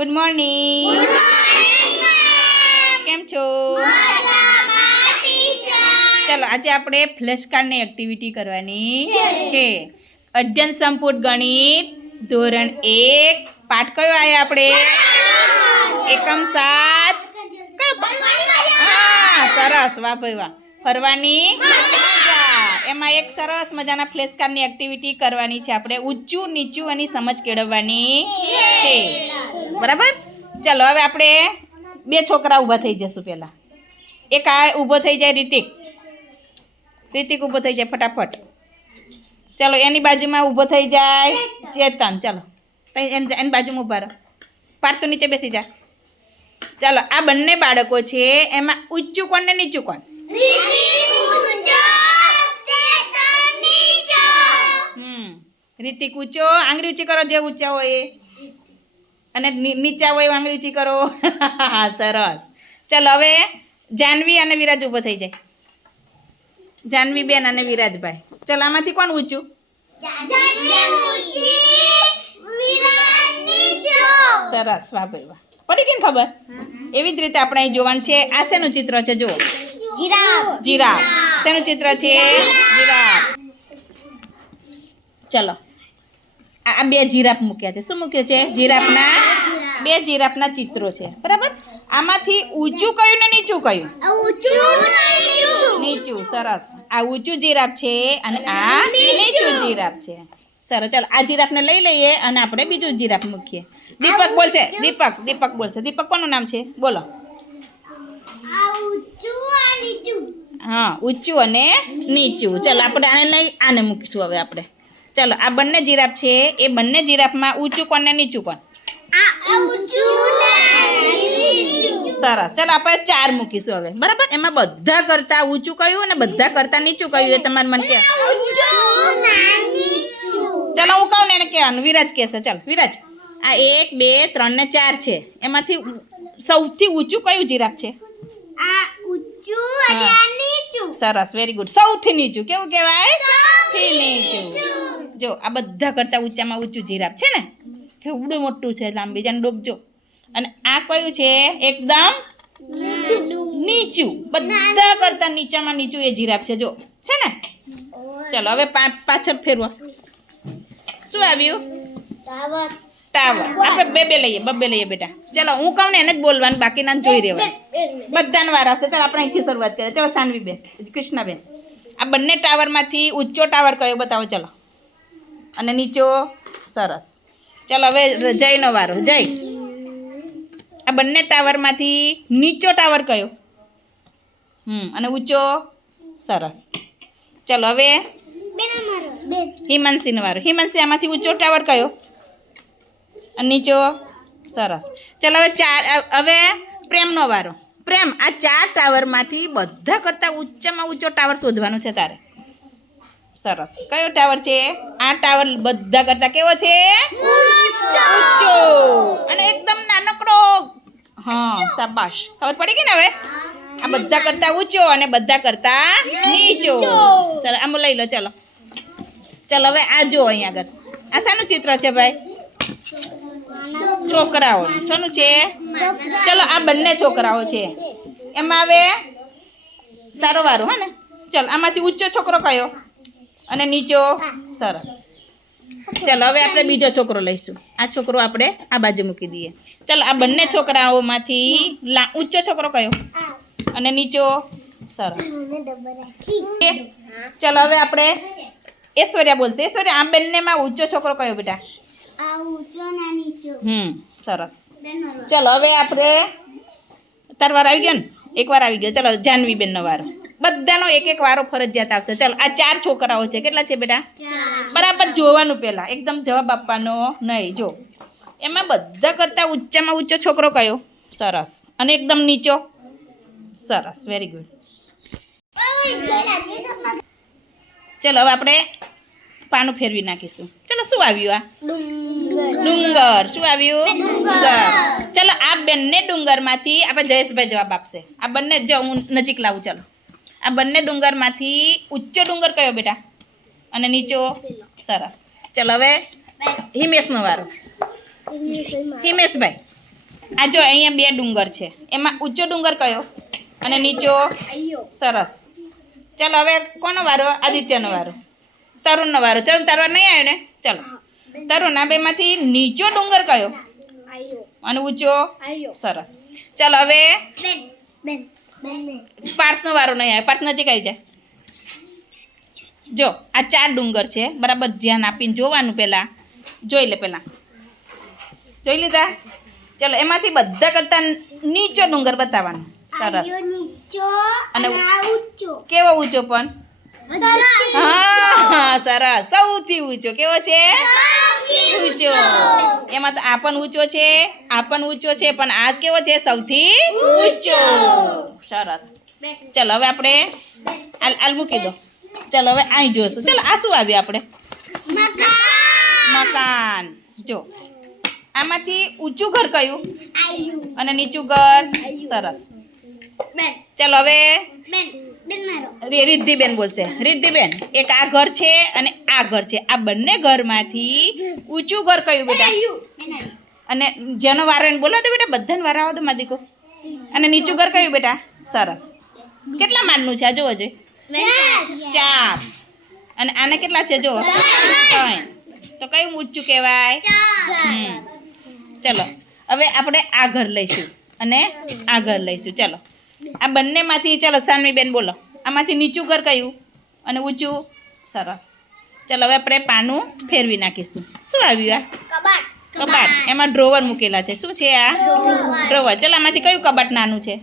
Good morning કેમ છો? ચાલો આજે આપણે ફ્લેશ કાર્ડની એક્ટિવિટી કરવાની છે. અધ્યયન સંપૂર્ણ ગણિત ધોરણ એક. પાઠ કયો આવ્યા આપણે? એકમ સાત. હા સરસ વાહ ભાઈ વાહ. ફરવાની. એમાં એક સરસ મજાના ફ્લેશ એક્ટિવિટી કરવાની છે. આપણે ઊંચું, નીચું એની સમજ કેળવવાની છે. બરાબર? ચાલો, હવે આપણે બે છોકરા ઊભા થઈ જશું પહેલાં. એક આ ઊભો થઈ જાય રિતિક. રિતિક ઊભો થઈ જાય ફટાફટ. ચાલો, એની બાજુમાં ઊભો થઈ જાય ચેતન. ચાલો એની બાજુમાં ઊભા રહો. પાર્થ નીચે બેસી જા. ચાલો, આ બંને બાળકો છે, એમાં ઊંચું કોણ ને નીચું કોણ? રિતિક ઊંચો આંગળી ઊંચી કરો જે ઊંચા હોય એ. અને નીચા હોય આંગળી ઊંચી કરો. સરસ. ચાલો હવે જાનવી અને વિરાજ ઊભો થઈ જાય. જાનવી બેન અને વિરાજભાઈ. ચાલો આમાંથી કોણ ઊંચું? સરસ વાહ ભાઈ વાહ. પડી ને ખબર? એવી જ રીતે આપણે અહીં જોવાનું છે. આ શેનું ચિત્ર છે? જુઓ. જીરાફ. શેનું ચિત્ર છે? જીરાફ. ચલો. આ બે જીરાફ મૂક્યા છે. શું મૂક્યું છે? જીરાફના બે જીરાફના ચિત્રો છે. બરાબર? આમાંથી ઊંચું કયું ને નીચું કયું? નીચું. સરસ. આ ઊંચું જીરાફ છે અને આ નીચું જીરાફ છે. સરસ. ચાલો આ જીરાફને લઈ લઈએ અને આપણે બીજું જીરાફ મૂકીએ. દીપક બોલશે. દીપક દીપક બોલશે. દીપક કોનું નામ છે? બોલો. હા ઊંચું અને નીચું. ચાલો આપણે આને લઈ આને મૂકીશું હવે આપણે. ચાલો આ બંને જીરાફ છે એ બંને જીરાફમાં ઊંચું કોણ ને નીચું કોણ? સરસ ચાલો આપણે ચાર મૂકીશું હવે બરાબર? એમાં બધા કરતા ઊંચું કયું અને બધા કરતા નીચું કયું એ તમારે મન કે ચાલો હું કહું ને એને કહેવાનું વિરાજ કહેશે. ચાલો વિરાજ આ એક બે ત્રણ ને ચાર છે. એમાંથી સૌથી ઊંચું કયું જીરાફ છે? સરસ વેરી ગુડ સૌથી નીચું કેવું કહેવાય? સૌથી નીચું. જો, આ બધા કરતાં ઊંચામાં ઊંચું જીરાફ છે ને? કેવડું મોટું છે, લાંબી. જાન ડોકજો અને આ કયું છે? એકદમ નીચું. બધા કરતા નીચામાં નીચું એ જીરાફ છે, જો. છે ને? ચાલો, હવે પાછળ ફેરવો. શું આવ્યું? ટાવર. આપણે બે બે લઈએ બબે લઈએ બેટા. ચલો, હું કહું ને એને જ બોલવાનું, બાકીના જોઈ રહેવાય બધાને વાર આવશે ચાલો, આપણે અહીંથી શરૂઆત કરીએ. ચલો ચાલો, સાનવીબેન, કૃષ્ણાબેન. આ બંને ટાવરમાંથી ઊંચો ટાવર કયો? બતાવો, ચાલો. અને નીચો સરસ. ચાલો હવે જયનો વારો. જય. આ બંને ટાવરમાંથી નીચો ટાવર કયો? હમ, અને ઊંચો? સરસ. ચાલો હવે હિમાંશીનો વારો. હિમાંશી, આમાંથી ઊંચો ટાવર કયો? અને નીચો? સરસ. ચાલો હવે ચાર હવે પ્રેમનો વારો. પ્રેમ, આ ચાર ટાવરમાંથી બધા કરતાં ઊંચામાં ઊંચો ટાવર શોધવાનો છે તારે. સરસ. કયો ટાવર છે? આ ટાવર બધા કરતાં કેવો છે? ઊંચો. અને એકદમ નાનકડો. હા શાબાશ. ખબર પડી ગઈ ને હવે? આ બધા કરતાં ઊંચો અને બધા કરતાં નીચો. ચાલો આમ લઈ લો ચાલો. ચાલો હવે આ જો અહીંયા આગળ. આ શાનું ચિત્ર છે ભાઈ? છોકરાઓ. શાનું છે? ચલો આ બંને છોકરાઓ છે. એમાં હવે તારો વારો હા ને? ચલ આમાંથી ઊંચો છોકરો કયો? અને નીચો. સરસ. ચાલો હવે આપણે બીજો છોકરો લઈશું. આ છોકરો આપણે આ બાજુ મૂકી દઈએ. ચાલો આ બંને છોકરાઓમાંથી ઊંચો છોકરો કયો? અને નીચો. સરસ. ચાલો હવે આપણે ઐશ્વર્યા બોલશે. ઐશ્વર્યા આ બંનેમાં ઊંચો છોકરો કયો બેટા? હમ સરસ. ચાલો હવે આપણે તાર વાર આવી ગયો ને? એક વાર આવી ગયો. ચાલો જાનવી બેનનો વારો. બધાનો એક એક વારો ફરજિયાત આવશે. ચાલો આ ચાર છોકરાઓ છે. કેટલા છે બેટા? બરાબર જોવાનું પહેલા એકદમ જવાબ આપવાનો નહીં. જો એમાં બધા કરતાં ઊંચામાં ઊંચો છોકરો કયો? સરસ. અને એકદમ નીચો? સરસ. વેરી ગુડ ચલો હવે આપણે પાનું ફેરવી નાખીશું. ચલો શું આવ્યું આ? ડુંગર. શું આવ્યું? ડુંગર. ચલો આ બંને ડુંગરમાંથી આપણે જયેશભાઈ જવાબ આપશે. આ બંને જો હું નજીક લાવું. ચાલો. આ બંને ડુંગરમાંથી ઊંચો ડુંગર કયો બેટા? અને નીચો? સરસ. ચલો હવે હિમેશનો વારો. હિમેશભાઈ, આ જો અહીંયા બે ડુંગર છે. એમાં ઊંચો ડુંગર કયો અને નીચો? સરસ. ચાલો હવે કોનો વારો? આદિત્યનો વારો. તરુણનો વારો. તરુણ તારો નહીં આવ્યો ને? ચાલો. તરુણ, આ બેમાંથી નીચો ડુંગર કયો? અને ઊંચો સરસ. ચાલો હવે પાર્થનો વારો નહીં આવે. પાર્થ નજીક આવી જાય જો આ ચાર ડુંગર છે. બરાબર ધ્યાન આપીને જોવાનું પહેલાં. જોઈ લે પહેલાં. જોઈ લીધા? ચલો એમાંથી બધા કરતાં નીચો ડુંગર બતાવવાનો. સરસ. અને કેવો ઊંચો પણ? હા સરસ. સૌથી ઊંચો કેવો છે? ઊંચો. એમાં તો આ પણ ઊંચો છે આ પણ ઊંચો છે પણ આ કેવો છે? સૌથી ઊંચો. સરસ. ચલો હવે આપણે આલ મૂકી દો. ચલો હવે અહીં જોઈશું ચલો આ શું આવ્યું આપણે? મકાન. જો. આમાંથી ઊંચું ઘર કયું? અને નીચું ઘર? સરસ. ચલો હવે રિ- રિદ્ધિબેન બોલશે. રિદ્ધિબેન એક આ ઘર છે અને આ ઘર છે. આ બંને ઘરમાંથી ઊંચું ઘર કયું બેટા? અને જેનો વારો એને બોલો તો બેટા બધાને વારો આવો તો મારી દીકો અને નીચું ઘર કયું બેટા? સરસ. કેટલા માળનું છે? આ જોવો જોઈએ ચાર. અને આને કેટલા છે? જો ત્રણ. તો કયું ઊંચું કહેવાય? ચલો. હવે આપણે આ ઘર લઈશું. અને આ ઘર લઈશું. ચલો. આ બંનેમાંથી ચાલો સાનવીબેન બોલો. આમાંથી નીચું ઘર કયું? અને ઊંચું? સરસ. ચાલો હવે આપણે પાનું ફેરવી નાખીશું. શું આવ્યું આ? કબાટ. એમાં ડ્રોવર મૂકેલા છે. શું છે આ? ડ્રોવર. ચલો આમાંથી કયું કબાટ નાનું છે?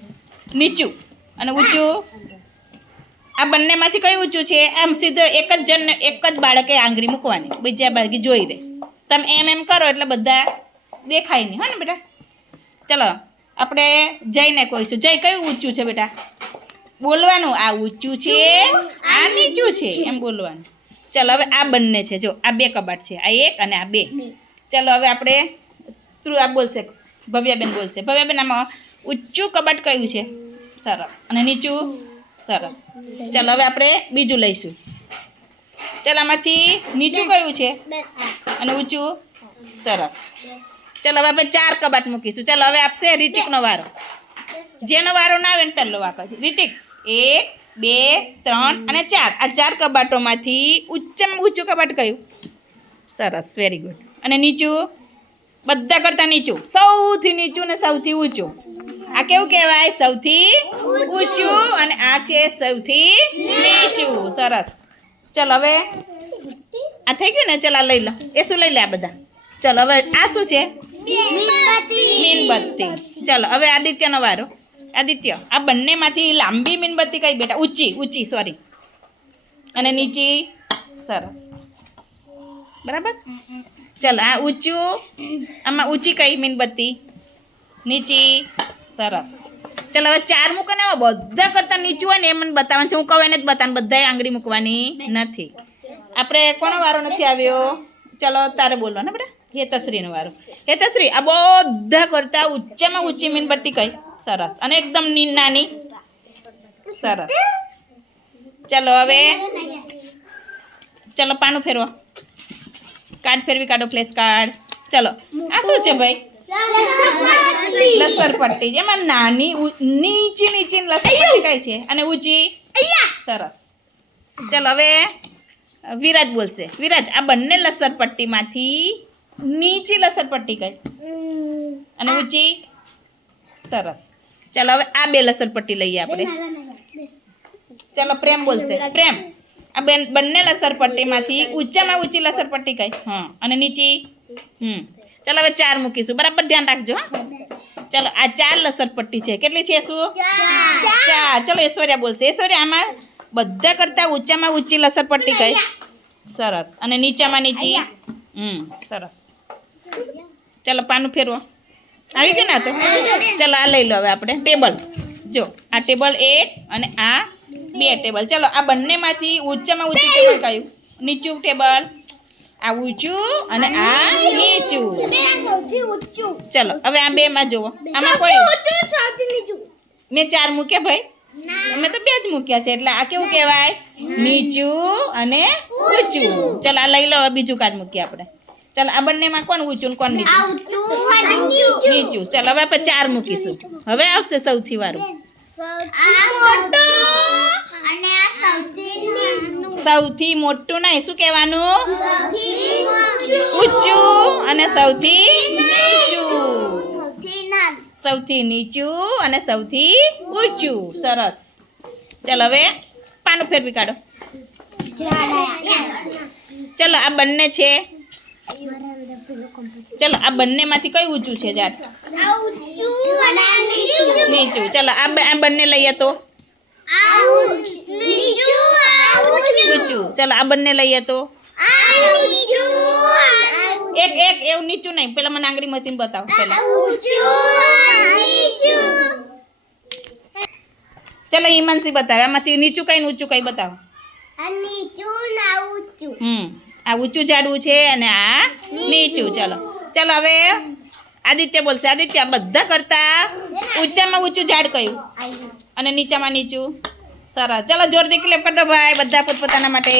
નીચું. અને ઊંચું? આ બંનેમાંથી કયું ઊંચું છે? આમ સીધો એક જ જણને એક જ બાળકે આંગળી મૂકવાની. બીજા બાળકી જોઈ રહે તમે એમ એમ કરો એટલે બધા દેખાય નહીં. હા ને બેટા? ચલો. આપણે જઈને કહીશું જય કયું ઊંચું છે બેટા? બોલવાનું આ ઊંચું છે આ નીચું છે એમ બોલવાનું. ચાલો હવે આ બંને છે. જો આ બે કબાટ છે આ એક અને આ બે. ચાલો હવે આપણે તું આ બોલશે ભવ્યાબેન બોલશે. ભવ્યાબેન આમાં ઊંચું કબાટ કયું છે? સરસ. અને નીચું? સરસ. ચાલો હવે આપણે બીજું લઈશું. ચાલ આમાંથી નીચું કયું છે? અને ઊંચું? સરસ. ચાલો હવે આપણે ચાર કબાટ મૂકીશું. ચાલો હવે આપશે રિતિકનો વારો. જેનો વારો ના આવે ને પહેલો વાંકો છે રિતિક, એક, બે, ત્રણ અને ચાર. આ ચાર કબાટોમાંથી ઉચ્ચમાં ઊંચું કબાટ કયું? સરસ વેરી ગુડ અને નીચું? બધા કરતાં નીચું. સૌથી નીચું ને સૌથી ઊંચું? આ કેવું કહેવાય? સૌથી ઊંચું અને આ છે સૌથી નીચું. સરસ. ચલ હવે આ થઈ ગયું ને? ચલ લઈ લો. એ શું લઈ લે આ બધા? ચલો હવે આ શું છે? મીણબત્તી. ચલો, હવે આદિત્યનો વારો. આદિત્ય, આ બંનેમાંથી લાંબી મીણબત્તી કઈ બેટા? ઊંચી ઊંચી સોરી અને નીચી, સરસ. બરાબર? ચાલો, આ ઊંચું, આમાં ઊંચી કઈ મીણબત્તી? નીચી, સરસ. ચાલો, હવે ચાર મૂકો ને બધા કરતાં નીચું હોય ને એ મને બતાવવાનું છે. હું કહું એને જ બતાવવાનું, બધાએ આંગળી મૂકવાની નથી. આપણે કોનો વારો નથી આવ્યો? ચલો, તારે બોલવાનો, બેટા. હેતશ્રીનો વારું. હેતશ્રી, આ બધા કરતા ઊંચામાં ઊંચી મીણબત્તી કઈ? સરસ. અને એકદમ ની- નાની. સરસ. ચલો હવે ચલો પાનું ફેરવો. કાર્ડ ફેરવી કાઢો, ફ્લેશ કાર્ડ. ચલો. આ શું છે ભાઈ? લસર પટ્ટી. જેમાં નાની નીચી નીચી લસર પટ્ટી કઈ છે? અને ઊંચી? સરસ. ચલો હવે વિરાજ બોલશે. વિરાજ, આ બંને લસર પટ્ટીમાંથી નીચી લસરપટ્ટી કઈ અને ઊંચી સરસ. ચાલો હવે આ બે લસરપટ્ટી લઈએ આપણે. ચાલો પ્રેમ બોલશે. પ્રેમ. આ બેન બંને લસર પટ્ટીમાંથી ઊંચામાં ઊંચી લસર પટ્ટી કઈ? હા અને નીચી? હમ. ચાલો હવે ચાર મૂકીશું. બરાબર ધ્યાન રાખજો હા. ચાલો આ ચાર લસર પટ્ટી છે. કેટલી છે શું? ચાર. ચાલો ઐશ્વર્યા બોલશે. ઐશ્વર્યા આમાં બધા કરતાં ઊંચામાં ઊંચી લસર પટ્ટી કઈ? સરસ. અને નીચામાં નીચી? હમ. સરસ. ચાલો પાનું ફેરવો. આવી ગયું ના તો? ચાલો આ લઈ લો હવે આપણે. ટેબલ. જો આ ટેબલ એક અને આ બે ટેબલ. ચાલો આ બંનેમાંથી ઊંચામાં ઊંચું ટેબલ કયું? નીચું ટેબલ. આ ઊંચું અને આ નીચું. ચાલો હવે આ બેમાં જુઓ. આમાં કોઈ મેં ચાર મૂક્યા ભાઈ. અમે તો બે જ મૂક્યા છે એટલે આ કેવું કહેવાય? નીચું અને ઊંચું. ચાલો આ લઈ લો હવે બીજું કાર્ડ મૂકીએ આપણે. ચાલો, આ બંનેમાં કોણ ઊંચું કોણ નીચું? નીચું. ચાલો, હવે આપણે ચાર મૂકીશું. હવે આવશે સૌથી વારું. સૌથી મોટું નહીં, શું કહેવાનું? ઊંચું અને સૌથી નીચું. સૌથી નીચું અને સૌથી ઊંચું. સરસ. ચાલો, હવે પાનું ફેરવી કાઢો. ચાલો, આ બંને છે. ચલો આ બંનેમાંથી કયું ઊંચું છે આ નીચું. ચલો આ આ બંને લઈએ તો? ઊંચું. ચલો આ બંને લઈએ તો? એક એક એવું નીચું નહીં. પેલા મને આંગળી મતીને બતાવો પેલા. ચલો હિમાંશી બતાવે. આમાંથી નીચું કઈ ઊંચું કઈ બતાવો. નીચું હમ. આ ઊંચું ઝાડવું છે અને આ નીચું. ચલો. ચલો હવે આદિત્ય બોલશે. આદિત્ય બધા કરતા ઊંચામાં ઊંચું ઝાડ કયું? અને નીચામાં નીચું. સરસ. ચલો જોરથી ક્લેપ કરી દો ભાઈ. બધા પોતપોતાના માટે.